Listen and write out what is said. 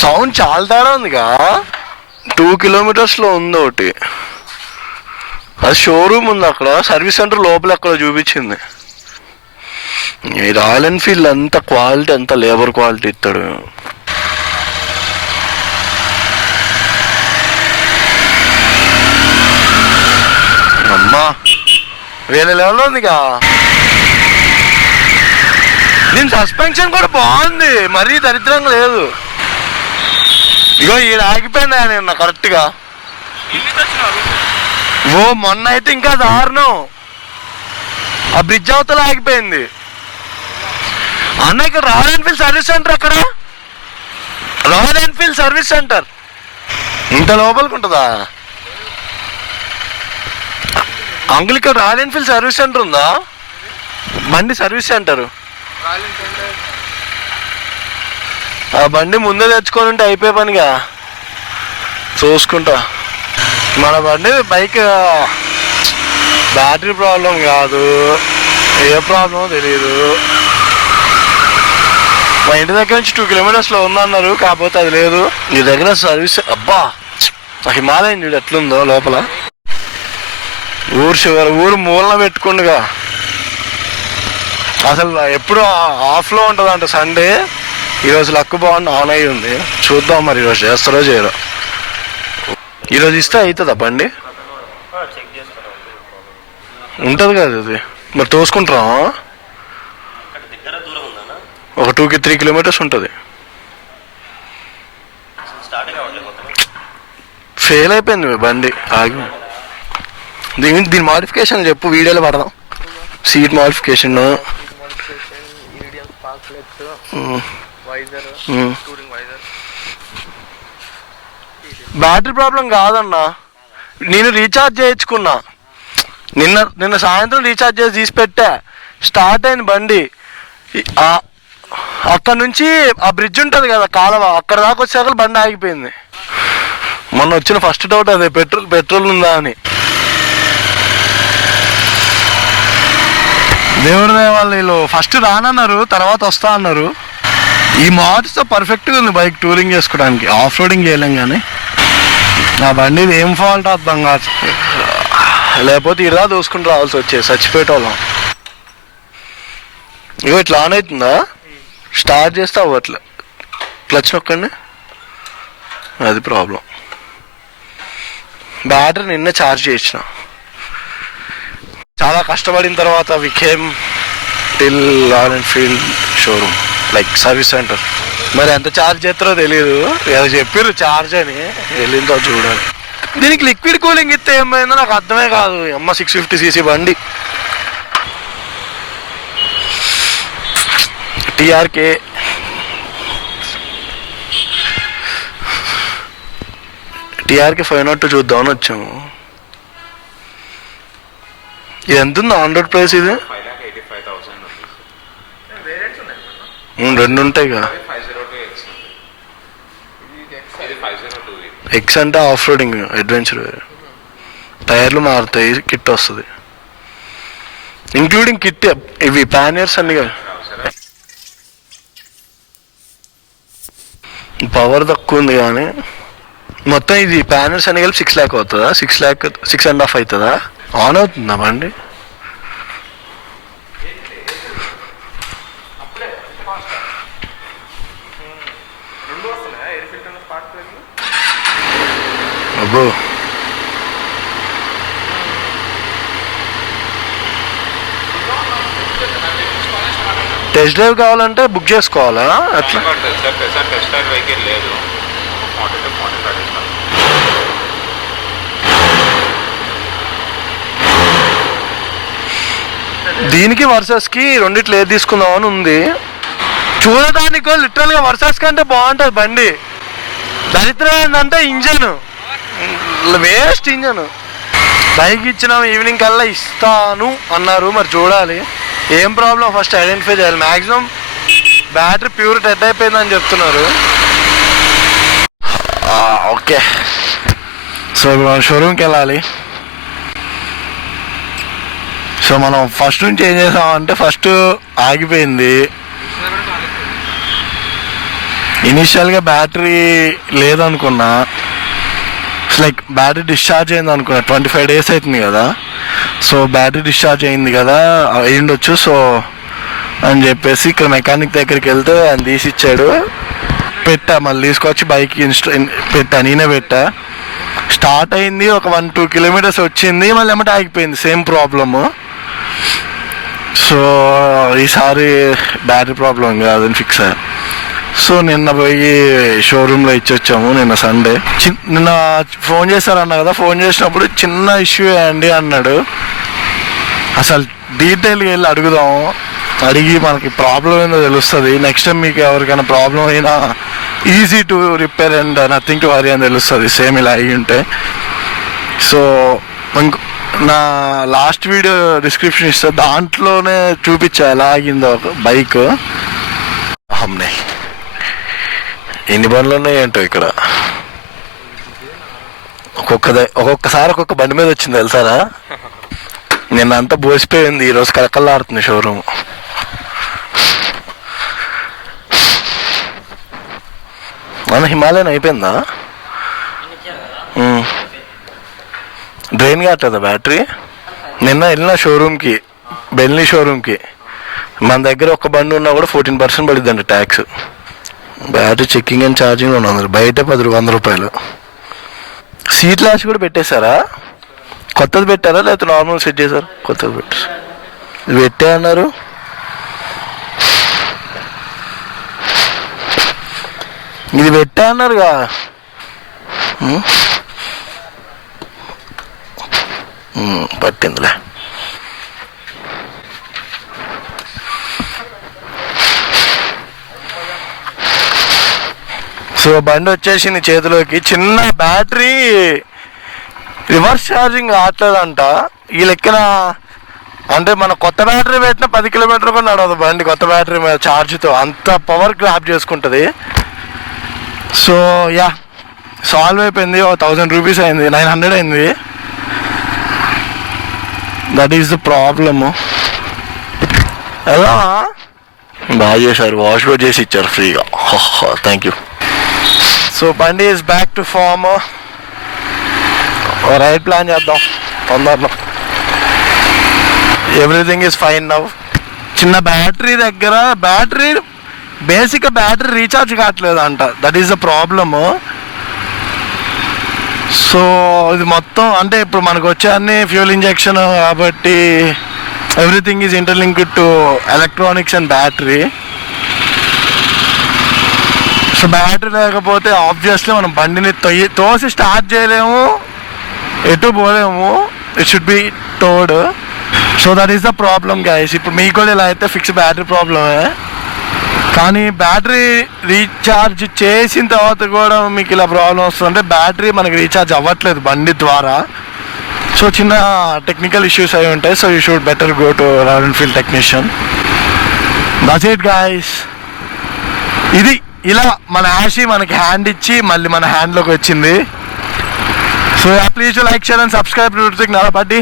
Sound చాలా తేడా ఉందిగా. 2 కిలోమీటర్స్లో ఉంది ఒకటి, అది షోరూమ్ ఉంది అక్కడ, సర్వీస్ సెంటర్ లోపల ఎక్కడ చూపించింది. ఈ రాయల్ ఎన్ఫీల్డ్ అంత క్వాలిటీ, అంత లేబర్ క్వాలిటీ ఇస్తాడు. అమ్మా వేరే లెవెల్లో ఉందిగా. దీని సస్పెన్షన్ కూడా బాగుంది, మరీ దరిద్రంగా లేదు. ఇగో ఈడ ఆగిపోయింది ఆయన కరెక్ట్గా. ఓ మొన్న అయితే ఇంకా దారుణం, ఆ బ్రిడ్జ్ అవతల ఆగిపోయింది. అన్న ఇక్కడ రాయల్ ఎన్ఫీల్డ్ సర్వీస్ సెంటర్ ఎక్కడ? రాయల్ ఎన్ఫీల్డ్ సర్వీస్ సెంటర్ ఇంత లోపలికి ఉంటుందా అంకుల్? ఇక్కడ రాయల్ ఎన్ఫీల్డ్ సర్వీస్ సెంటర్ ఉందా? బండి సర్వీస్ సెంటర్. ఆ బండి ముందే తెచ్చుకొని ఉంటే అయిపోయే పనిగా. చూసుకుంటా. మన బండి బైక్ బ్యాటరీ ప్రాబ్లం కాదు, ఏ ప్రాబ్లమో తెలియదు. మా ఇంటి దగ్గర నుంచి 2 కిలోమీటర్స్లో ఉందన్నారు, కాకపోతే అది లేదు. నీ దగ్గర సర్వీస్ అబ్బా హిమాలయన్ చూడు ఎట్లుందో లోపల. ఊరు చివరి ఊరు మూలన పెట్టుకుండగా. అసలు ఎప్పుడు ఆఫ్లో ఉంటుందంట సండే. ఈరోజు లక్ బాగుండి ఆన్ అయ్యి ఉంది. చూద్దాం మరి ఈరోజు చేస్తారో చేయరో. ఈరోజు ఇస్తే అవుతుందా బండి? ఉంటుంది కదా అది. మరి తోసుకుంటున్నావా? ఒక 2-3 కిలోమీటర్స్ ఉంటుంది. ఫెయిల్ అయిపోయింది బండి, ఆగి. దీని మాడిఫికేషన్ చెప్పు, వీడియోలో పడదాం. సీట్ మాడిఫికేషన్, బ్యాటరీ ప్రాబ్లం కాదన్నా. నేను రీఛార్జ్ చేయించుకున్నా నిన్న సాయంత్రం, రీఛార్జ్ చేసి తీసి పెట్టా. స్టార్ట్ అయింది బండి. అక్కడ నుంచి ఆ బ్రిడ్జ్ ఉంటుంది కదా కాలువ, అక్కడ దాకా వచ్చాక బండి ఆగిపోయింది. మొన్న వచ్చిన ఫస్ట్ డౌట్ అదే, పెట్రోల్ ఉందా అని. దేవుడి వాళ్ళు వీళ్ళు ఫస్ట్ రానన్నారు, తర్వాత వస్తా అన్నారు. ఈ మోడల్స్తో పర్ఫెక్ట్గా ఉంది బైక్ టూరింగ్ చేసుకోవడానికి. ఆఫ్ రోడింగ్ చేయలేం కానీ నా బండి ఏం ఫాల్ట్ అర్థం కాదు. లేకపోతే ఇలా దూసుకుంటూ రావాల్సి వచ్చేది, చచ్చిపోయేటోళ్ళం. ఇగో ఇట్లా ఆన్ అవుతుందా? స్టార్ట్ చేస్తే అవ్వట్లే, క్లచ్ నొక్కండి, అది ప్రాబ్లం. బ్యాటరీ నిన్న ఛార్జ్ చేసిన. చాలా కష్టపడిన తర్వాత we came till Royal Enfield showroom, like service centre. మరి ఎంత ఛార్జ్ చేస్తారో తెలియదు, ఏదో చెప్పారు ఛార్జ్ అని, వెళ్ళిందో చూడాలి. దీనికి లిక్విడ్ కూలింగ్ ఇస్తే ఏమైందో నాకు అర్థమే కాదు. అమ్మ 650cc బండి, టీఆర్కే. టీఆర్కే 502 చూద్దామని వచ్చాము. ఎంత ఉంది ఆన్ రోడ్ ప్రైస్? ఇది 2 ఉంటాయి కదా. ఎక్స్ అంటే ఆఫ్ రోడింగ్ అడ్వెంచర్, టైర్లు మారుతాయి, కిట్ వస్తుంది ఇంక్లూడింగ్ కిట్. ఇవి ప్యానియర్స్ అన్ని కదా. పవర్ తక్కువ ఉంది కానీ మొత్తం ఇది ప్యానల్స్ అన్ని కలిపి 6 lakh అవుతుందా? 6.5 అవుతుందా? ఆన్ అవుతుందా బండి? అబ్బో టెస్ట్ డ్రైవ్ కావాలంటే బుక్ చేసుకోవాలా? అట్లా దీనికి వర్సెస్కి రెండిట్లు ఏది తీసుకుందామని ఉంది. చూడటానికి లిటరల్గా వర్సెస్ కంటే బాగుంటుంది బండి. దరిద్రం ఏంటంటే ఇంజన్ వేస్ట్. ఇంజన్ బైక్ ఇచ్చినాము, ఈవినింగ్ కల్లా ఇస్తాను అన్నారు. మరి చూడాలి ఏం ప్రాబ్లం ఫస్ట్ ఐడెంటిఫై చేయాలి. మ్యాక్సిమం బ్యాటరీ ప్యూర్ డెడ్ అయిపోయిందని చెప్తున్నారు. ఓకే, సో ఇప్పుడు మనం షోరూమ్కి వెళ్ళాలి. సో మనం ఫస్ట్ నుంచి ఏం చేసామంటే, ఫస్ట్ ఆగిపోయింది. ఇనీషియల్గా బ్యాటరీ లేదనుకున్నా, లైక్ బ్యాటరీ డిశ్చార్జ్ అయింది అనుకున్నా. 25 days అవుతుంది కదా, సో బ్యాటరీ డిశ్చార్జ్ అయింది కదా అయ్యిండొచ్చు. సో అని చెప్పేసి ఇక్కడ మెకానిక్ దగ్గరికి వెళ్తే ఆయన తీసి ఇచ్చాడు. పెట్టా, మళ్ళీ తీసుకొచ్చి బైక్ పెట్టా, నేనే పెట్టా. స్టార్ట్ అయింది, ఒక 1-2 kilometers వచ్చింది, మళ్ళీ ఏమంటే ఆగిపోయింది. Same problem. సో ఈసారి బ్యాటరీ ప్రాబ్లం కాదని ఫిక్స్ అయ్యా. సో నిన్న పోయి షోరూంలో ఇచ్చొచ్చాము. నిన్న సండే. నిన్న ఫోన్ చేశారన్నా కదా, ఫోన్ చేసినప్పుడు చిన్న ఇష్యూ అండి అన్నాడు. అసలు డీటెయిల్గా వెళ్ళి అడుగుదాం, అడిగి మనకి ప్రాబ్లం ఏందో తెలుస్తుంది. నెక్స్ట్ టైం మీకు ఎవరికైనా ప్రాబ్లం అయినా easy to repair and nothing to worry అని తెలుస్తుంది, సేమ్ ఇలా అయ్యి ఉంటే. సో నా లాస్ట్ వీడియో డిస్క్రిప్షన్ ఇస్తా, దాంట్లోనే చూపించా ఎలా ఆగిందో బైక్. అమ్మే ఎన్ని బండ్లు ఉన్నాయి ఏంటో ఇక్కడ. ఒక్కొక్కసారి ఒక్కొక్క బండి మీద వచ్చింది తెలుసారా. నిన్న అంతా బోసిపోయింది, ఈరోజు కలకల్లాడుతుంది షోరూమ్. మన హిమాలయన్ అయిపోయిందా? డ్రైన్ కావట్లేదా బ్యాటరీ? నిన్న వెళ్ళిన షోరూమ్కి, బెన్లీ షోరూమ్కి. మన దగ్గర ఒక బండి ఉన్నా కూడా 14% పడిద్దండి tax. Battery checking and charging 200, బయట 100 రూపాయలు. సీట్ లాష్ కూడా పెట్టేశారా? కొత్తది పెట్టారా లేకపోతే నార్మల్ సెట్ చేశారు? కొత్తది పెట్టారు. పెట్టే అన్నారు. ఇది పెట్టా అన్నారుగా. పట్టిందిలే. సో బండి వచ్చేసింది చేతిలోకి. చిన్న బ్యాటరీ రివర్స్ ఛార్జింగ్ కావట్లేదంట ఈ లెక్కన. అంటే మన కొత్త బ్యాటరీ పెట్టిన 10 kilometers కూడా నడవదు బండి కొత్త బ్యాటరీ మీద ఛార్జ్తో. అంత పవర్ గ్రాప్ చేసుకుంటుంది. సో యా, సాల్వ్ అయిపోయింది. 1000 rupees అయింది, 900 అయింది. That is the problem. ఎలా బాగా చేశారు, వాష్ కూడా చేసి ఇచ్చారు ఫ్రీగా. Thank you. సో బండి is back to form. Ride plan చేద్దాం తొందరలో. Everything is fine now. చిన్న బ్యాటరీ దగ్గర బేసిక్గా బ్యాటరీ రీఛార్జ్ కావట్లేదు అంట. That is the problem. So ఇది మొత్తం అంటే ఇప్పుడు మనకు వచ్చే అన్ని ఫ్యూల్ ఇంజెక్షన్ కాబట్టి everything is interlinked to electronics and battery. So battery లేకపోతే ఆబ్వియస్లీ మనం బండిని తోసి స్టార్ట్ చేయలేము, ఎటు పోలేము. It should be towed. So that is the problem guys. ఇప్పుడు మీకు కూడా ఇలా అయితే ఫిక్స్ బ్యాటరీ ప్రాబ్లమే. కానీ బ్యాటరీ రీఛార్జ్ చేసిన తర్వాత కూడా మీకు ఇలా ప్రాబ్లం వస్తుందంటే బ్యాటరీ మనకి రీఛార్జ్ అవ్వట్లేదు బండి ద్వారా. సో చిన్న టెక్నికల్ ఇష్యూస్ అవి ఉంటాయి. So you should better go to royal Enfield technician. That's it guys. ఇది ఇలా మన యాషి మనకి హ్యాండ్ ఇచ్చి మళ్ళీ మన హ్యాండ్లోకి వచ్చింది. So please like, share and subscribe to Ruthik నలపట్టి.